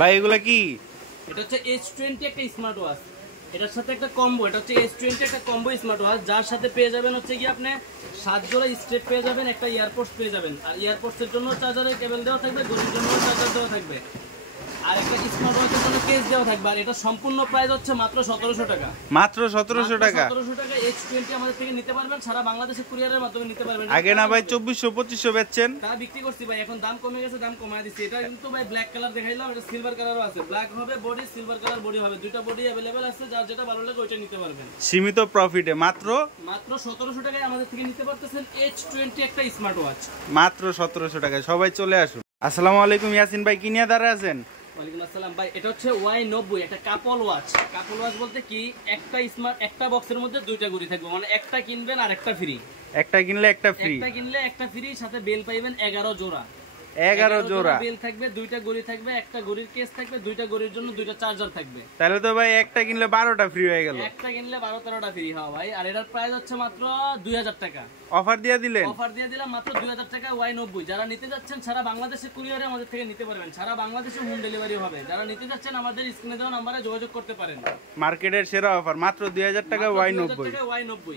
ভাই এগুলা কি? এটা হচ্ছে S20 একটা স্মার্ট ওয়াচ, এটার সাথে একটা কম্বো। এটা হচ্ছে S20 একটা কম্বো স্মার্ট ওয়াচ, যার সাথে পেয়ে যাবেন হচ্ছে কি আপনি 7 জোড়া স্ট্রেপ পেয়ে যাবেন, একটা ইয়ারপোর্টস পেয়ে যাবেন। আর ইয়ারপোর্টসের জন্য চার্জারের কেবল দেওয়া থাকবে, ঘড়ির জন্য চার্জার দেওয়া থাকবে, আর একটা স্মার্ট ওয়াচের জন্য কেস দেওয়া থাকবে। আর এটা সম্পূর্ণ প্রাইস হচ্ছে মাত্র 1700 টাকা। মাত্র 1700 টাকা। 1700 টাকা S20 আমাদের থেকে নিতে পারবেন, সারা বাংলাদেশে কুরিয়ারের মাধ্যমে নিতে পারবেন। আগে না ভাই 2400-2500 বেচছেন? তা বিক্রি করছি ভাই, এখন দাম কমে গেছে, দাম কমায় দিচ্ছি। এটা কিন্তু ভাই ব্ল্যাক কালার দেখাইলাম, এটা সিলভার কালারও আছে। ব্ল্যাক হবে বডি, সিলভার কালার বডি হবে, দুইটা বডি अवेलेबल আছে, যার যেটা ভালো লাগে ওইটা নিতে পারবেন সীমিত প্রফিটে। মাত্র 1700 টাকায় আমাদের থেকে নিতে পারতেছেন H20 একটা স্মার্ট ওয়াচ, মাত্র 1700 টাকায়। সবাই চলে আসুন। আসসালামু আলাইকুম ইয়াসিন ভাই, কি নিয়ে দাঁড়ায় আছেন? ওয়ালাইকুম আসসালাম ভাই। এটা হচ্ছে Y90 একটা কাপল ওয়াচ। কাপল ওয়াচ বলতে কি, একটা স্মার্ট একটা বক্সের মধ্যে দুইটা ঘড়ি থাকবে, মানে একটা কিনবেন আর একটা ফ্রি। একটা কিনলে একটা ফ্রি। একটা কিনলে একটা ফ্রি, সাথে বেল পাইবেন 11 জোড়া। 11 জোড়া বেল থাকবে, দুইটা ঘড়ি থাকবে, একটা ঘড়ির কেস থাকবে, দুইটা ঘড়ির জন্য দুইটা চার্জার থাকবে। তাহলে তো ভাই একটা কিনলে 12টা ফ্রি হয়ে গেল। একটা কিনলে 12-13টা ফ্রি। হ্যাঁ ভাই। আর এটার প্রাইস হচ্ছে মাত্র 2000 টাকা। অফার দিয়ে দিলেন? অফার দিয়ে দিলাম মাত্র 2000 টাকা Y90। যারা নিতে যাচ্ছেন সারা বাংলাদেশে কুরিয়ারে আমাদের থেকে নিতে পারবেন, সারা বাংলাদেশে হোম ডেলিভারি হবে। যারা নিতে যাচ্ছেন আমাদের স্ক্রিনে দেওয়া নম্বরে যোগাযোগ করতে পারেন। মার্কেটের সেরা অফার, মাত্র 2000 টাকা Y90। Y90